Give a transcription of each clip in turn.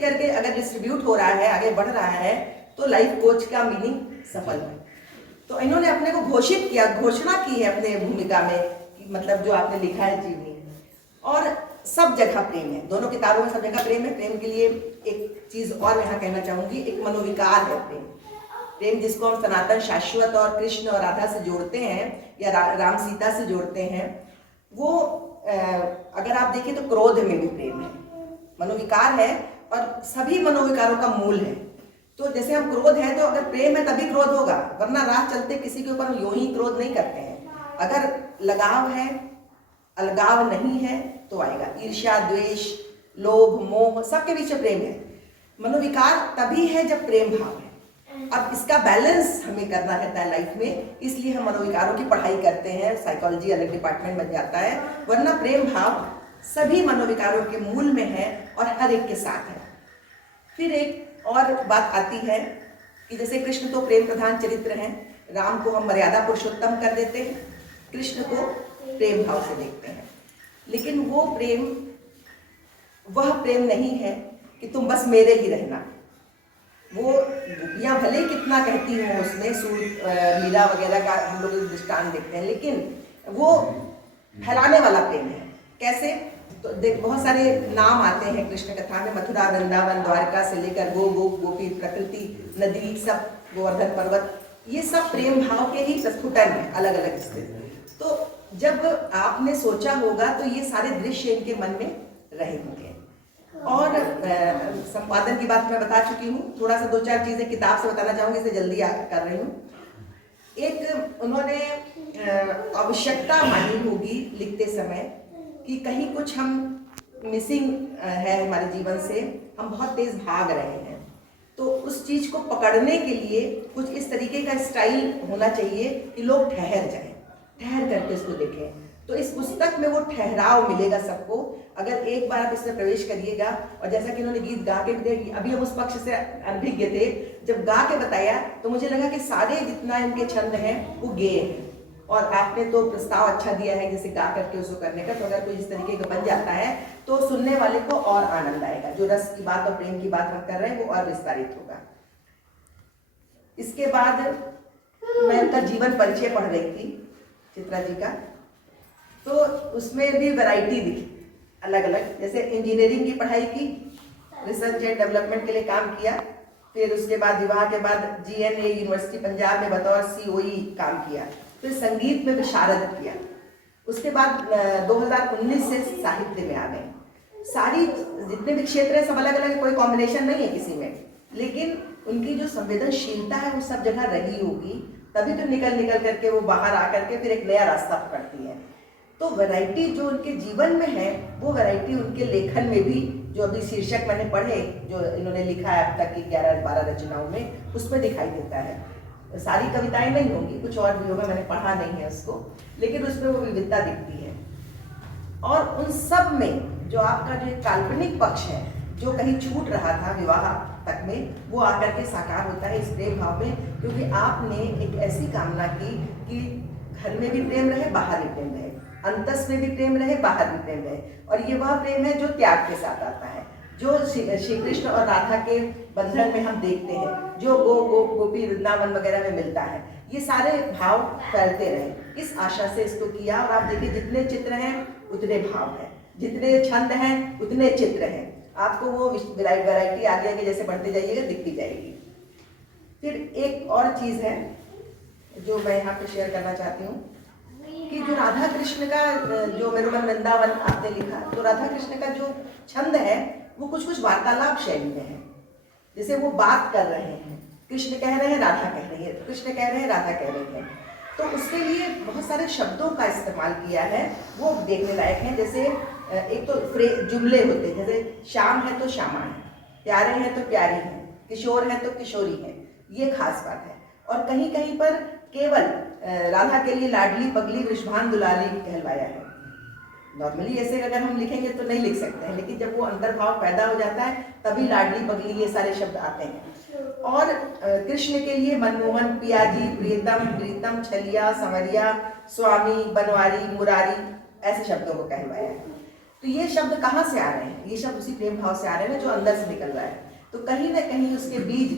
करके अगर डिस्ट्रीब्यूट हो रहा है, आगे बढ़ रहा है, तो लाइफ कोच का मीनिंग सफल है। तो इन्होंने अपने को घोषित किया, घोषणा की है अपने भूमिका में, मतलब जो आपने लिखा है जीवनी, और सब जगह प्रेम है, दोनों किताबों में सब जगह प्रेम है। प्रेम के लिए एक चीज और यहाँ कहना चाहूंगी, एक मनोविकार है प्रेम। प्रेम जिसको हम सनातन, शाश्वत और कृष्ण और राधा से जोड़ते हैं, या राम सीता से जोड़ते हैं, वो अगर आप देखें तो क्रोध में भी प्रेम है, मनोविकार है, और सभी मनोविकारों का मूल है। तो जैसे हम क्रोध है, तो अगर प्रेम है तभी क्रोध होगा, वरना राह चलते किसी के ऊपर यूं ही क्रोध नहीं करते हैं। अगर लगाव है, अलगाव नहीं है, तो आएगा ईर्ष्या, द्वेष, लोभ, मोह, सबके बीच में प्रेम है। मनोविकार तभी है जब प्रेम भाव है। अब इसका बैलेंस हमें करना रहता है लाइफ में, इसलिए हम मनोविकारों की पढ़ाई करते हैं, साइकोलॉजी अलग डिपार्टमेंट बन जाता है, वरना प्रेम भाव सभी मनोविकारों के मूल में है और हर एक के साथ है। फिर एक और बात आती है कि जैसे कृष्ण तो प्रेम प्रधान चरित्र हैं, राम को हम मर्यादा पुरुषोत्तम कर देते हैं, कृष्ण को प्रेम भाव से देखते हैं, लेकिन वो प्रेम वह प्रेम नहीं है कि तुम बस मेरे ही रहना। वो गोपियाँ भले कितना कहती हैं उसमें, मीरा वगैरह का हम लोग दृष्टांत देखते हैं, लेकिन वो फैलाने वाला प्रेम है। कैसे? तो देख, बहुत सारे नाम आते हैं कृष्ण कथा में, मथुरा, वृंदावन, द्वारका से लेकर गोपी, प्रकृति, नदी, सब गोवर्धन पर्वत, ये सब प्रेम भाव के ही प्रस्फुटन है, अलग अलग स्थिति। तो जब आपने सोचा होगा तो ये सारे दृश्य इनके मन में रहे होंगे। और संपादन की बात मैं बता चुकी हूँ, थोड़ा सा दो चार चीजें किताब से बताना चाहूँगी, इसे जल्दी कर रही हूँ। एक उन्होंने आवश्यकता मानी होगी लिखते समय कि कहीं कुछ हम मिसिंग है हमारे जीवन से, हम बहुत तेज भाग रहे हैं, तो उस चीज को पकड़ने के लिए कुछ इस तरीके का स्टाइल होना चाहिए कि लोग ठहर जाएं, ठहर करके इसको देखें। तो इस पुस्तक में वो ठहराव मिलेगा सबको, अगर एक बार आप इसमें प्रवेश करिएगा। और जैसा कि उन्होंने गीत गा के भी, अभी हम उस पक्ष से अनभिज्ञ थे, जब गा के बताया तो मुझे लगा कि सारे जितना इनके छंद हैं वो गेय हैं, और आपने तो प्रस्ताव अच्छा दिया है जैसे गा करके उसको करने का। तो अगर कोई इस तरीके का बन जाता है तो सुनने वाले को और आनंद आएगा, जो रस की बात और प्रेम की बात हम कर रहे हैं वो और विस्तारित होगा। इसके बाद मैं उनका जीवन परिचय पढ़ रही थी, चित्रा जी का, तो उसमें भी वैरायटी दिखी अलग अलग। जैसे इंजीनियरिंग की पढ़ाई की, रिसर्च एंड डेवलपमेंट के लिए काम किया, फिर उसके बाद विवाह के बाद GNA यूनिवर्सिटी पंजाब में बतौर COE काम किया, फिर संगीत में विशारद किया। उसके बाद 2019 से साहित्य में आ गए। सारी जितने भी क्षेत्र हैं सब अलग अलग, कोई कॉम्बिनेशन नहीं है किसी में, लेकिन उनकी जो संवेदनशीलता है वो सब जगह रही होगी, तभी तो निकल करके वो बाहर आकर के फिर एक नया रास्ता पकड़ती है। तो वैरायटी जो उनके जीवन में है, वो वैरायटी उनके लेखन में भी, जो अभी शीर्षक मैंने पढ़े, जो इन्होंने लिखा है अब तक की 11-12 रचनाओं में, उसमें दिखाई देता है। सारी कविताएं नहीं होंगी, कुछ और भी होगा, मैंने पढ़ा नहीं है उसको, लेकिन उसमें वो विविधता दिखती है। और उन सब में जो आपका जो काल्पनिक पक्ष है, जो कहीं छूट रहा था विवाह तक में, वो आकर के साकार होता है इस प्रेम भाव में, क्योंकि आपने एक ऐसी कामना की कि घर में भी प्रेम रहे, बाहर भी प्रेम रहे, अंतस में भी प्रेम रहे, बाहर भी प्रेम रहे। और ये वह प्रेम है जो त्याग के साथ आता है, जो श्री कृष्ण और राधा के बंधन में हम देखते हैं, जो गोपी वृंदावन वगैरह में मिलता है। ये सारे भाव फैलते रहे, इस आशा से इसको किया। और आप देखिए, जितने चित्र हैं उतने भाव हैं, जितने छंद हैं उतने चित्र हैं। आपको वो वैरायटी आगे आगे जैसे बढ़ते जाइएगा दिखती जाएगी। फिर एक और चीज़ है जो मैं यहाँ पे शेयर करना चाहती हूँ कि जो राधा कृष्ण का जो मेरुवन वृंदावन आपने लिखा, तो राधा कृष्ण का जो छंद है वो कुछ कुछ वार्तालाप शैली में है। जैसे वो बात कर रहे हैं, कृष्ण कह रहे हैं, राधा कह रही है, कृष्ण कह रहे हैं, राधा कह रही है, तो उसके लिए बहुत सारे शब्दों का इस्तेमाल किया है, वो देखने लायक है। जैसे एक तो जुमले होते हैं, जैसे श्याम है तो श्यामा है, प्यारे हैं तो प्यारी है, किशोर है तो किशोरी है, ये खास बात है। और कहीं कहीं पर केवल राधा के लिए लाडली पगली वृषभान दुलारी कहलवाया है। नॉर्मली ऐसे अगर हम लिखेंगे तो नहीं लिख सकते हैं, लेकिन जब वो अंतर्भाव पैदा हो जाता है तभी लाडली पगली ये सारे शब्द आते हैं। और कृष्ण के लिए मनमोहन, पियाजी, प्रियतम, प्रीतम, छलिया, संवरिया, स्वामी, बनवारी, मुरारी, ऐसे शब्दों को कहलवाया है। तो ये शब्द कहाँ से आ रहे हैं? ये शब्द उसी प्रेम भाव से आ रहे हैं जो अंदर से निकल रहा है। तो कहीं ना कहीं उसके बीज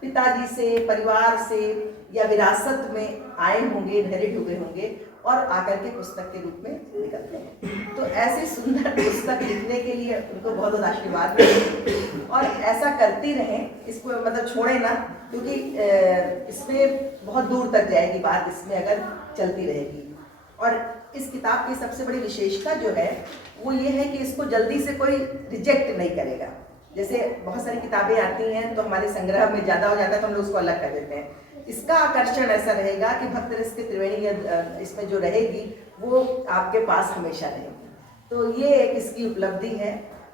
पिताजी से, परिवार से या विरासत में आए होंगे, इनहेरिट हुए होंगे और आकर के पुस्तक के रूप में निकलते हैं। तो ऐसी सुंदर पुस्तक लिखने के लिए उनको बहुत बहुत आशीर्वाद मिले और ऐसा करती रहें, इसको मतलब छोड़े ना, क्योंकि इसमें बहुत दूर तक जाएगी बात, इसमें अगर चलती रहेगी। और इस किताब की सबसे बड़ी विशेषता जो है वो ये है कि इसको जल्दी से कोई रिजेक्ट नहीं करेगा। जैसे बहुत सारी किताबें आती हैं तो हमारे संग्रह में ज़्यादा हो जाता है तो हम लोग उसको अलग कर देते हैं। इसका आकर्षण ऐसा रहेगा कि भक्त रस की त्रिवेणी इसमें जो रहेगी वो आपके पास हमेशा रहेगी। तो ये एक इसकी उपलब्धि है।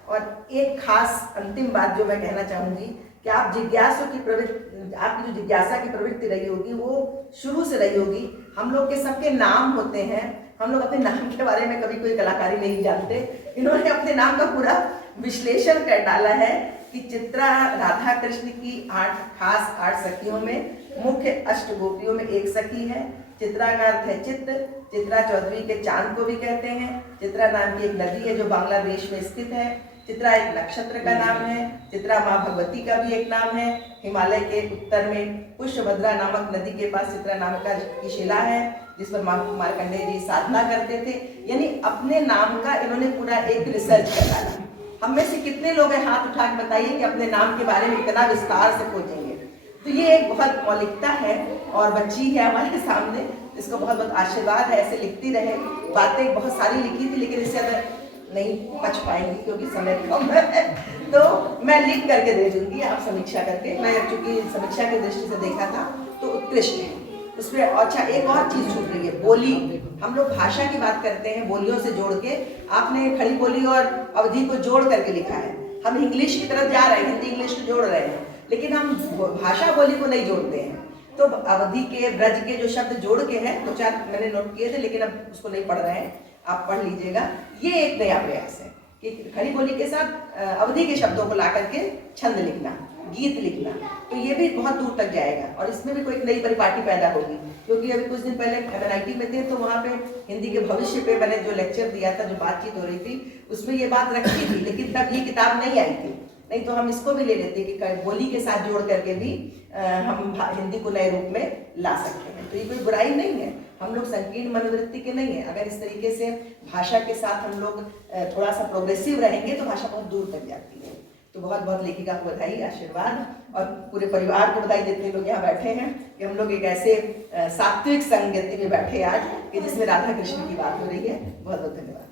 और एक खास अंतिम बात जो मैं कहना चाहूँगी कि आप जिज्ञासु की प्रवृत्ति, आपकी जो जिज्ञासा की प्रवृत्ति रही होगी वो शुरू से रही होगी। हम लोग के सबके नाम होते हैं, हम लोग अपने नाम के बारे में कभी कोई कलाकारी नहीं जानते। इन्होंने अपने नाम का पूरा विश्लेषण कर डाला है कि चित्रा राधा कृष्ण की 8 सखियों में मुख्य अष्टगोपियों में एक सखी है। चित्रा का अर्थ है चित्त। चित्रा चौधरी के चांद को भी कहते हैं। चित्रा नाम की एक नदी है जो बांग्लादेश में स्थित है। चित्रा एक नक्षत्र का नाम है। चित्रा माँ भगवती का भी एक नाम है। हिमालय के उत्तर में पुष्पभद्रा नामक नदी के पास चित्रा नाम की शिला है जिस पर मार्कंडेय जी साधना करते थे। यानी अपने नाम का इन्होंने पूरा एक रिसर्च कर डाला। हम में से कितने लोग हैं, हाथ उठा के बताइए कि अपने नाम के बारे में इतना विस्तार से खोजेंगे। तो ये एक बहुत मौलिकता है और बच्ची है हमारे सामने, इसको बहुत बहुत आशीर्वाद है, ऐसे लिखती रहे। बातें बहुत सारी लिखी थी लेकिन इससे अगर नहीं बच पाएंगी क्योंकि समय कम है तो मैं लिख करके दे दूंगी, आप समीक्षा करके। मैं चूंकि समीक्षा की दृष्टि से देखा था तो उत्कृष्ट है उसमें। अच्छा, एक और चीज छूट रही है, बोली। हम लोग भाषा की बात करते हैं बोलियों से जोड़ के, आपने खड़ी बोली और अवधि को जोड़ करके लिखा है। हम इंग्लिश की तरफ जा रहे हैं, हिंदी इंग्लिश को जोड़ रहे हैं, लेकिन हम भाषा बोली को नहीं जोड़ते हैं। तो अवधि के, ब्रज के जो शब्द जोड़ के हैं, 2-4 मैंने नोट किए थे लेकिन अब उसको नहीं पढ़ रहे हैं, आप पढ़ लीजिएगा। ये एक नया प्रयास है कि खड़ी बोली के साथ अवधि के शब्दों को ला करके छंद लिखना, गीत लिखना। तो ये भी बहुत दूर तक जाएगा और इसमें भी कोई नई परिपाटी पैदा होगी। क्योंकि अभी कुछ दिन पहले MNIT में थे तो वहाँ पे हिंदी के भविष्य पे मैंने जो लेक्चर दिया था, जो बातचीत हो रही थी, उसमें ये बात रखी थी, लेकिन तब ये किताब नहीं आई थी। नहीं तो हम इसको भी ले लेते कि बोली के साथ जोड़ करके भी हम हिंदी को नए रूप में ला सकते हैं। तो ये कोई बुराई नहीं है, हम लोग संकीर्ण मनोवृत्ति के नहीं है। अगर इस तरीके से भाषा के साथ हम लोग थोड़ा सा प्रोग्रेसिव रहेंगे तो भाषा बहुत दूर तक जाती है। तो बहुत बहुत लेखिका को बधाई, आशीर्वाद, और पूरे परिवार को बधाई जितने लोग यहाँ बैठे हैं कि हम लोग एक ऐसे सात्विक संगति में बैठे आज कि जिसमें राधा कृष्ण की बात हो रही है। बहुत बहुत धन्यवाद।